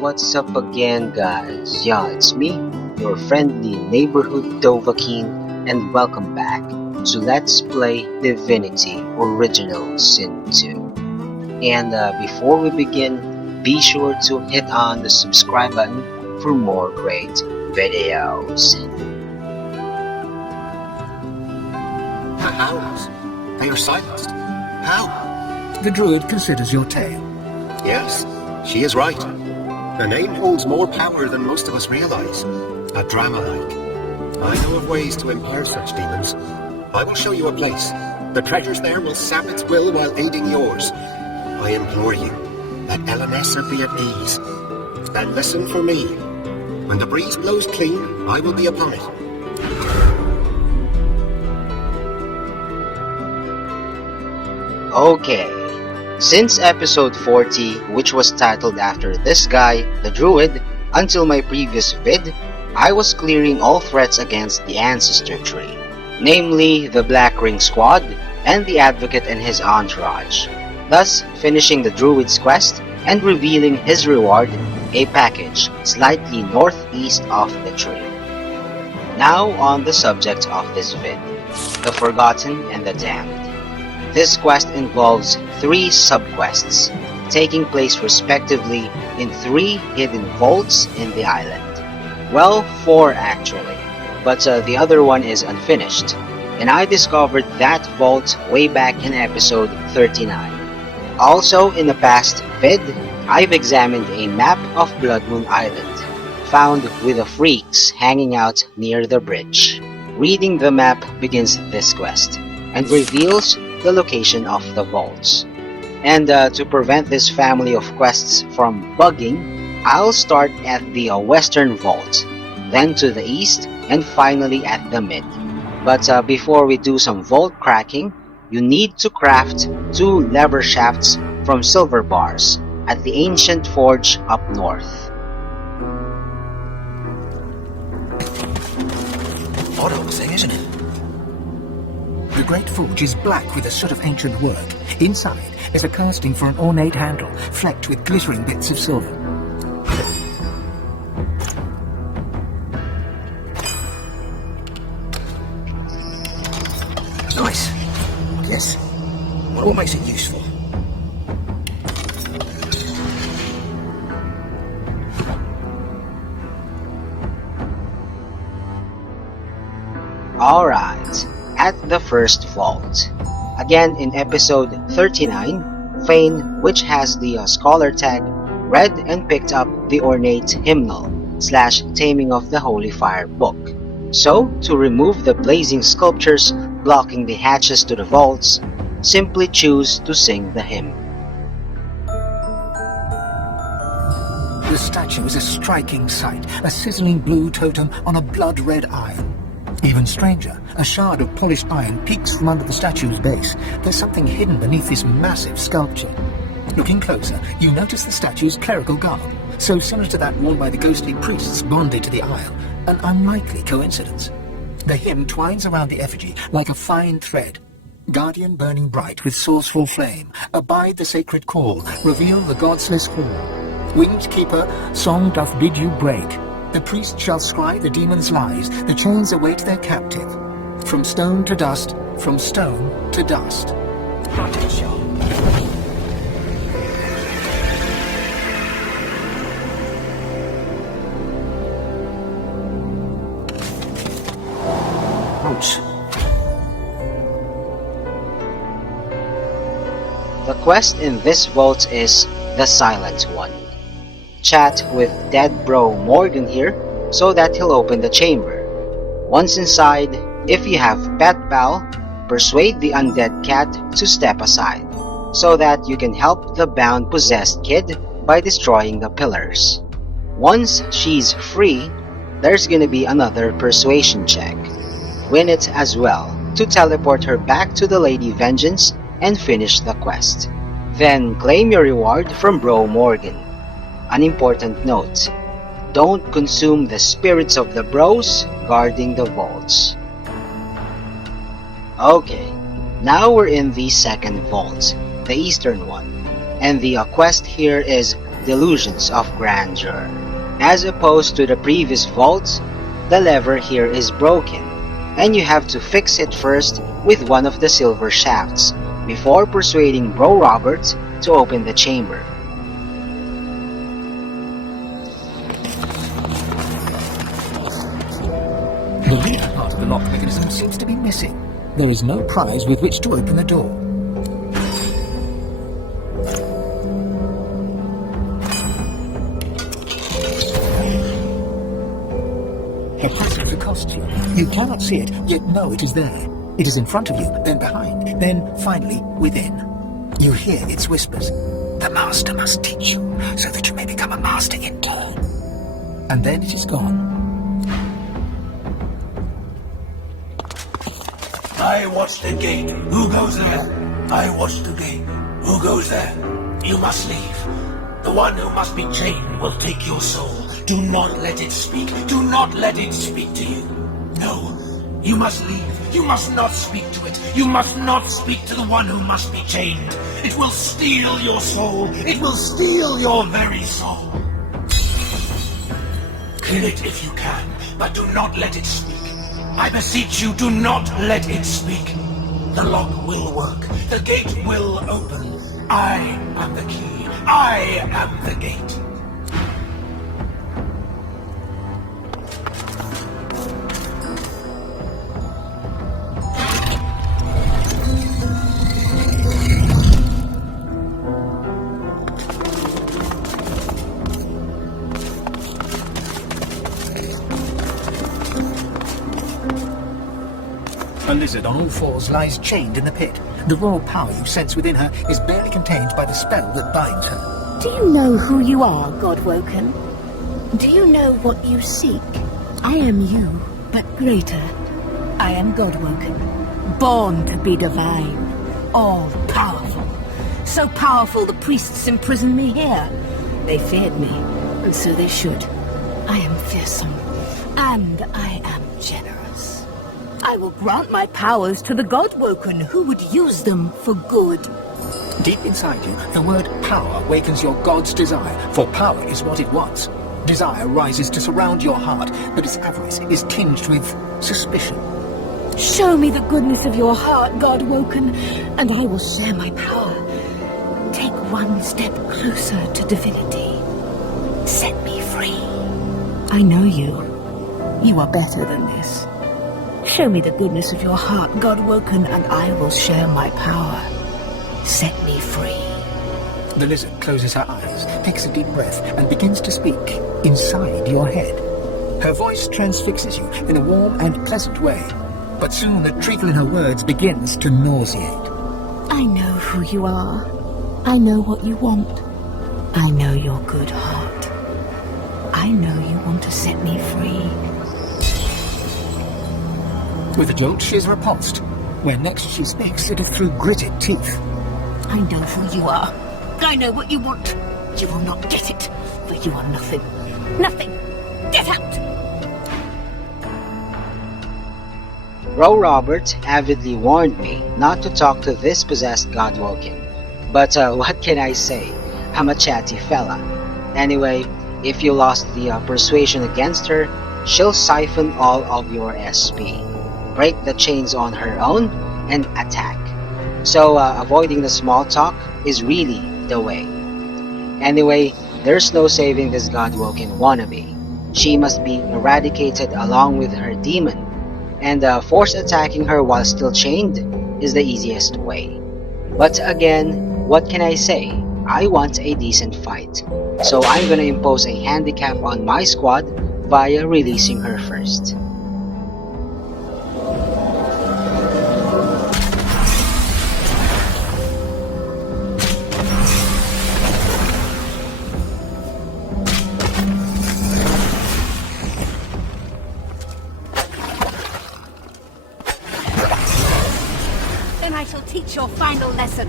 What's up again, guys? Yeah, it's me, your friendly neighborhood Dovahkiin, and welcome back to Let's Play Divinity Original Sin 2. And before we begin, be sure to hit on the subscribe button for more great videos. Her howls. They are silenced. How? The druid considers your tale. Yes, she is right. Her name holds more power than most of us realize. A drama-like. I know of ways to impair such demons. I will show you a place. The treasures there will sap its will while aiding yours. I implore you, let Elenessa be at ease. And listen for me. When the breeze blows clean, I will be upon it. Okay, since episode 40, which was titled after this guy, the druid, until my previous vid, I was clearing all threats against the ancestor tree, namely the Black Ring Squad and the Advocate and his entourage, thus finishing the druid's quest and revealing his reward, a package slightly northeast of the tree. Now on the subject of this vid, the Forgotten and the Damned. This quest involves 3 subquests, taking place respectively in 3 hidden vaults in the island. Well, 4 actually, but the other one is unfinished, and I discovered that vault way back in episode 39. Also in the past vid, I've examined a map of Bloodmoon Island, found with the freaks hanging out near the bridge. Reading the map begins this quest, and reveals the location of the vaults. And to prevent this family of quests from bugging, I'll start at the western vault, then to the east, and finally at the mid. But before we do some vault cracking, you need to craft 2 lever shafts from silver bars at the ancient forge up north. Odd old thing, isn't it? The great forge is black with a sort of ancient work. Inside is a casting for an ornate handle, flecked with glittering bits of silver. Nice. Yes. What makes it useful? Alright, at the first vault. Again in episode 39, Fane, which has the scholar tag, read and picked up the ornate hymnal / Taming of the Holy Fire book. So, to remove the blazing sculptures blocking the hatches to the vaults, simply choose to sing the hymn. The statue is a striking sight, a sizzling blue totem on a blood-red iron. Even stranger, a shard of polished iron peeks from under the statue's base. There's something hidden beneath this massive sculpture. Looking closer, you notice the statue's clerical garb, so similar to that worn by the ghostly priests bonded to the isle. An unlikely coincidence. The hymn twines around the effigy like a fine thread. Guardian burning bright with sourceful flame, abide the sacred call, reveal the godless hall. Winged keeper, song doth bid you break. The priest shall scry the demon's lies, the chains await their captive. From stone to dust, from stone to dust. Ouch. The quest in this vault is the Silent One. Chat with dead bro Morgan here so that he'll open the chamber. Once inside, if you have pet pal, persuade the undead cat to step aside so that you can help the bound possessed kid by destroying the pillars. Once she's free, there's gonna be another persuasion check. Win it as well to teleport her back to the Lady Vengeance and finish the quest. Then claim your reward from bro Morgan. An important note, don't consume the spirits of the bros guarding the vaults. Okay, now we're in the second vault, the eastern one, and the quest here is delusions of grandeur. As opposed to the previous vaults, the lever here is broken, and you have to fix it first with one of the silver shafts before persuading Bro Robert to open the chamber. The leader part of the lock mechanism seems to be missing. There is no prize with which to open the door. A passage accosts you. You cannot see it, yet know it is there. It is in front of you, then behind, then finally within. You hear its whispers. The master must teach you, so that you may become a master in turn. And then it is gone. I watch the gate. Who goes there? I watch the gate. Who goes there? You must leave. The one who must be chained will take your soul. Do not let it speak. Do not let it speak to you. No. You must leave. You must not speak to it. You must not speak to the one who must be chained. It will steal your soul. It will steal your very soul. Kill it if you can, but do not let it speak. I beseech you, do not let it speak. The lock will work. The gate will open. I am the key. I am the gate. A lizard on all fours lies chained in the pit. The raw power you sense within her is barely contained by the spell that binds her. Do you know who you are, Godwoken? Do you know what you seek? I am you, but greater. I am Godwoken, born to be divine, all-powerful. So powerful the priests imprisoned me here. They feared me, and so they should. I am fearsome, and I am generous. I will grant my powers to the Godwoken who would use them for good. Deep inside you, the word power wakens your god's desire, for power is what it wants. Desire rises to surround your heart, but its avarice is tinged with suspicion. Show me the goodness of your heart, Godwoken, and I will share my power. Take one step closer to divinity. Set me free. I know you. You are better than this. Show me the goodness of your heart, Godwoken, and I will share my power. Set me free. The lizard closes her eyes, takes a deep breath, and begins to speak inside your head. Her voice transfixes you in a warm and pleasant way, but soon the treacle in her words begins to nauseate. I know who you are. I know what you want. I know your good heart. I know you want to set me free. With a jolt, she is repulsed. When next she speaks, it is through gritted teeth. I know who you are. I know what you want. You will not get it, for you are nothing. Nothing. Get out! Bro Robert avidly warned me not to talk to this possessed Godwoken. But what can I say? I'm a chatty fella. Anyway, if you lost the persuasion against her, she'll siphon all of your SP. Break the chains on her own, and attack. So avoiding the small talk is really the way. Anyway, there's no saving this Godwoken wannabe. She must be eradicated along with her demon, and force attacking her while still chained is the easiest way. But again, what can I say? I want a decent fight, so I'm gonna impose a handicap on my squad via releasing her first. Then I shall teach your final lesson.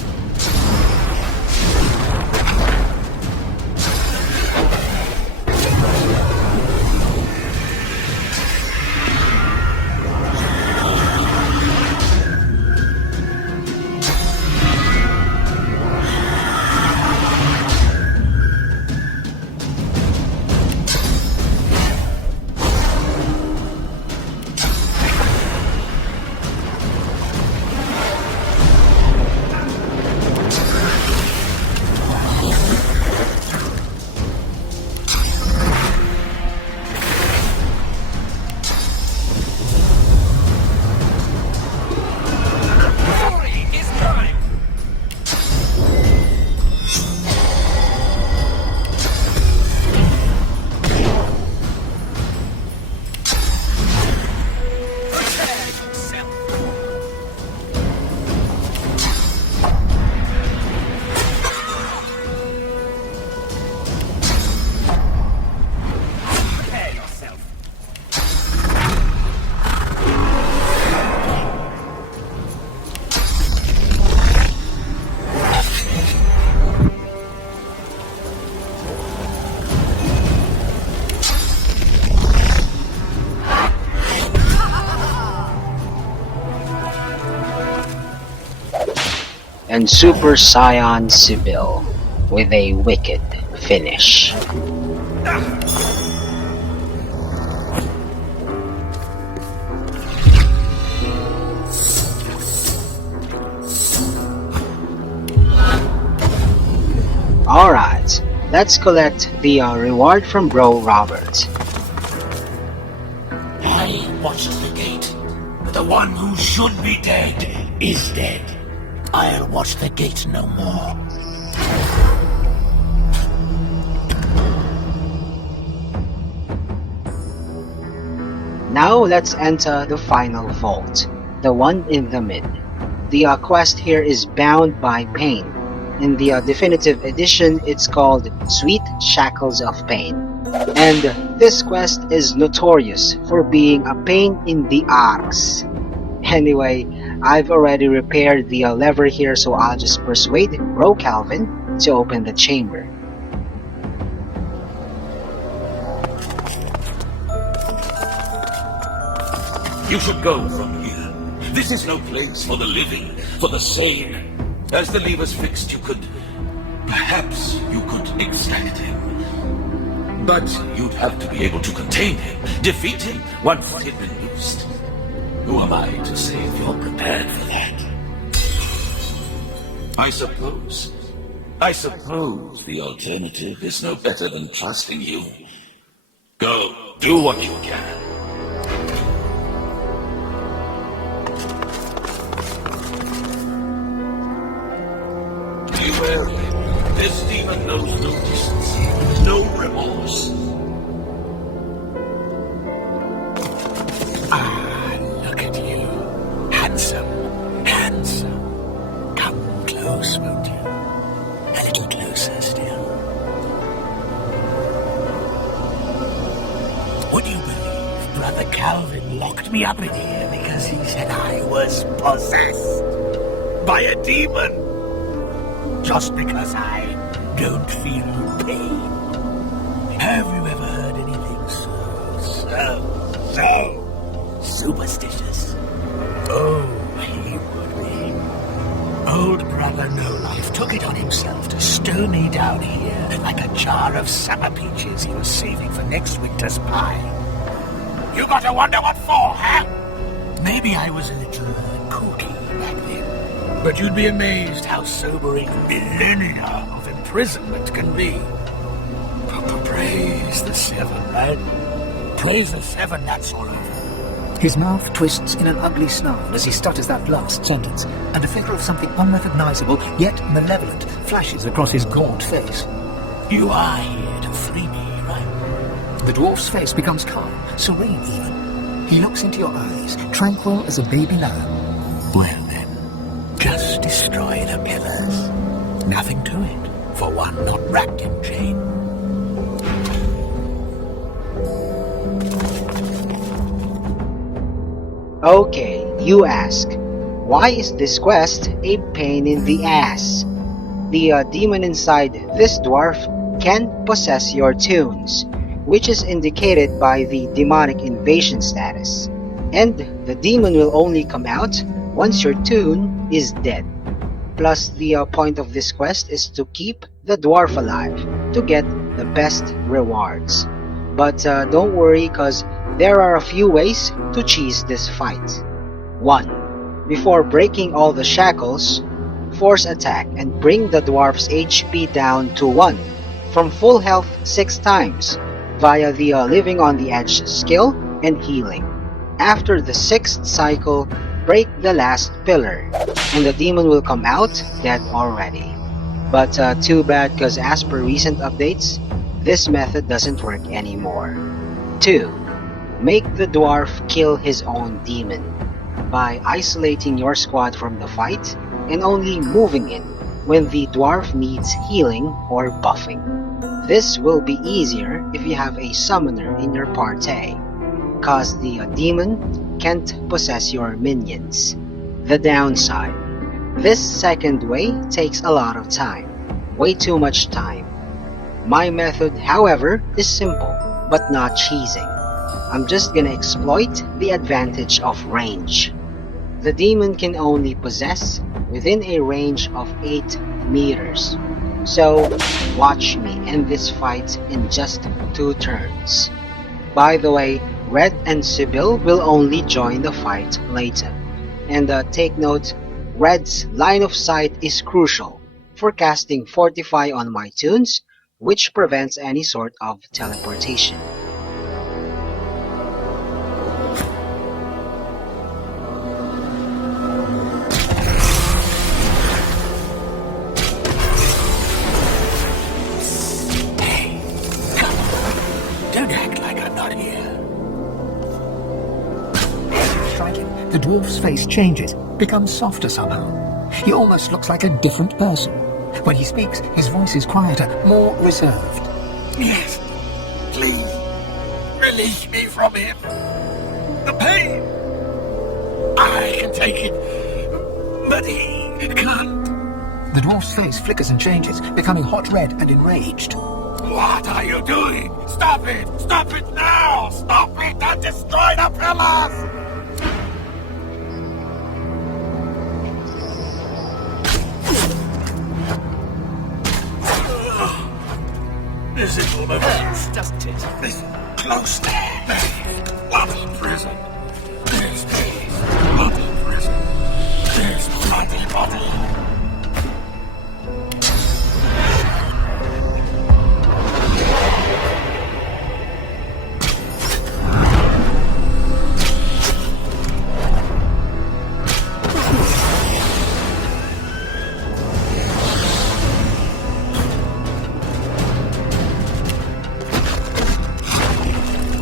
and Super Saiyan Sibyl with a wicked finish. Alright, let's collect the reward from Bro Robert. I watched the gate. The one who should be dead is dead. I'll watch the gate no more. Now let's enter the final vault, the one in the mid. The quest here is Bound by Pain. In the definitive edition, it's called Sweet Shackles of Pain. And this quest is notorious for being a pain in the arse. Anyway, I've already repaired the lever here, so I'll just persuade Bro Calvin to open the chamber. You should go from here. This is no place for the living, for the sane. As the lever's fixed, perhaps you could extract him. But you'd have to be able to contain him, defeat him once he'd been loosed. Who am I to say if you're prepared for that? I suppose the alternative is no better than trusting you. Go, do what you can. Be wary. This demon knows no decency, no remorse. Look at you. Handsome, handsome. Come close, won't you? A little closer still. Would you believe Brother Calvin locked me up in here because he said I was possessed by a demon? Just because I don't feel pain. Have you ever heard anything so superstitious? Oh, he would be. Old Brother No Life took it on himself to stow me down here like a jar of summer peaches he was saving for next winter's pie. You gotta wonder what for, huh? Maybe I was a little kooky back then. But you'd be amazed how sobering millennia of imprisonment can be. Praise the Seven, right? Praise the Seven, that's all over. His mouth twists in an ugly snarl as he stutters that last sentence, and a figure of something unrecognizable, yet malevolent, flashes across his gaunt face. You are here to free me, right? The dwarf's face becomes calm, serene even. He looks into your eyes, tranquil as a baby lamb. Well then, just destroy the pillars. Nothing to it, for one not wrapped in chain. Okay, you ask, why is this quest a pain in the ass? The demon inside this dwarf can possess your tunes, which is indicated by the demonic invasion status. And the demon will only come out once your tune is dead. Plus, the point of this quest is to keep the dwarf alive to get the best rewards. But don't worry, cause there are a few ways to cheese this fight. 1. Before breaking all the shackles, force attack and bring the dwarf's HP down to 1 from full health 6 times via the Living on the Edge skill and healing. After the 6th cycle, break the last pillar, and the demon will come out dead already. But too bad, cause as per recent updates, this method doesn't work anymore. 2. Make the dwarf kill his own demon by isolating your squad from the fight and only moving in when the dwarf needs healing or buffing. This will be easier if you have a summoner in your party, cause the demon can't possess your minions. The downside: this second way takes a lot of time, way too much time. My method, however, is simple, but not cheesing. I'm just gonna exploit the advantage of range. The demon can only possess within a range of 8 meters. So, watch me end this fight in just 2 turns. By the way, Red and Sybil will only join the fight later. And take note, Red's line of sight is crucial for casting Fortify on my tunes, which prevents any sort of teleportation. Don't act like I'm not here. Striking, the dwarf's face changes, becomes softer somehow. He almost looks like a different person. When he speaks, his voice is quieter, more reserved. Yes, please, release me from him. The pain, I can take it, but he can't. The dwarf's face flickers and changes, becoming hot red and enraged. What are you doing? Stop it! Stop it now! Stop it and destroy the pillars! This is all of it, doesn't it? This close bloody prison. This is bloody prison. This bloody body.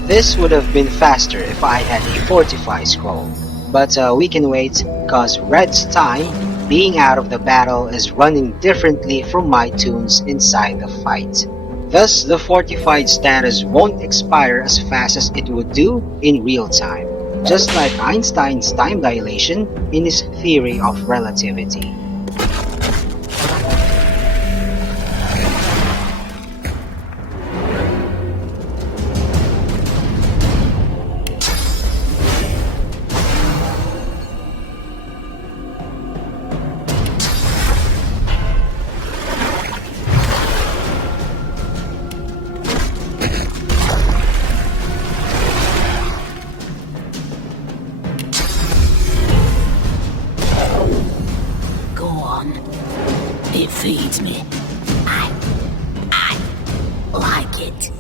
This would have been faster if I had a Fortify scroll, but we can wait cause Red's time being out of the battle is running differently from my tunes inside the fight. Thus, the fortified status won't expire as fast as it would do in real time, just like Einstein's time dilation in his theory of relativity. It feeds me. I like it.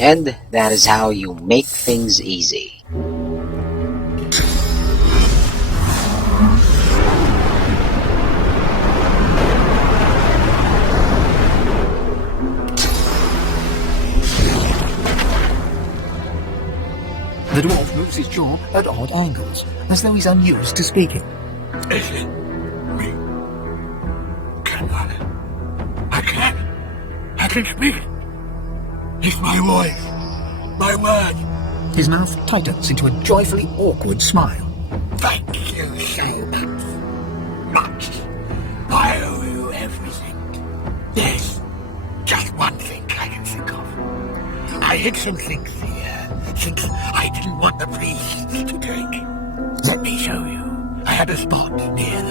And that is how you make things easy. The dwarf moves his jaw at odd angles, as though he's unused to speaking. Is it me? I can speak. It's my voice, my word. His mouth tightens into a joyfully awkward smile. Thank you so much. I owe you everything. There's just one thing I can think of. I hid some things here, things I didn't want the priests to take. Let me show you. I had a spot near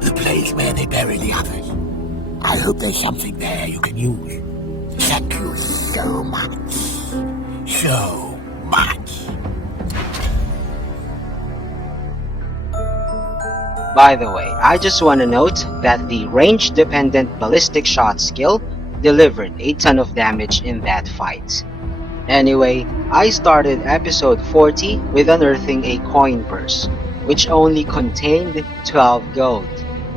The place where they bury the others. I hope there's something there you can use. Thank you so much. So much. By the way, I just want to note that the range-dependent ballistic shot skill delivered a ton of damage in that fight. Anyway, I started episode 40 with unearthing a coin purse, which only contained 12 gold.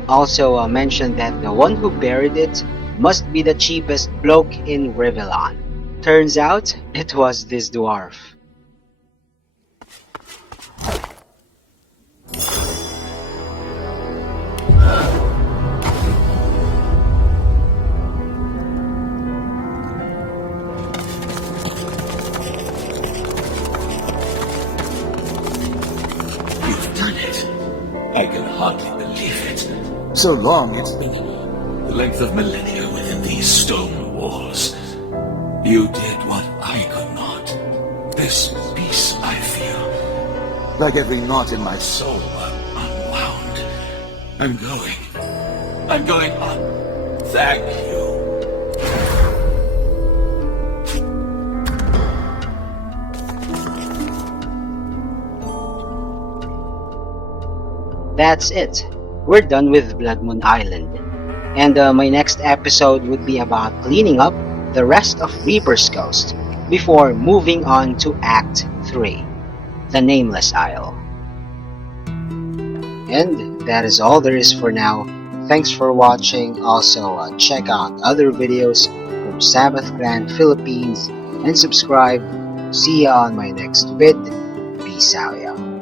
Also mentioned that the one who buried it must be the cheapest bloke in Rivellon. Turns out, it was this dwarf. You've done it. I can hardly believe it. So long it's been. The length of millennia within these stone walls. You did what I could not. This peace I feel. Like every knot in my soul unwound. I'm going on. Thank you. That's it. We're done with Bloodmoon Island. And my next episode would be about cleaning up the rest of Reaper's Coast before moving on to Act 3, the Nameless Isle. And that is all there is for now. Thanks for watching. Also check out other videos from Sabbath Clan Philippines and subscribe. See ya on my next vid. Peace out, y'all.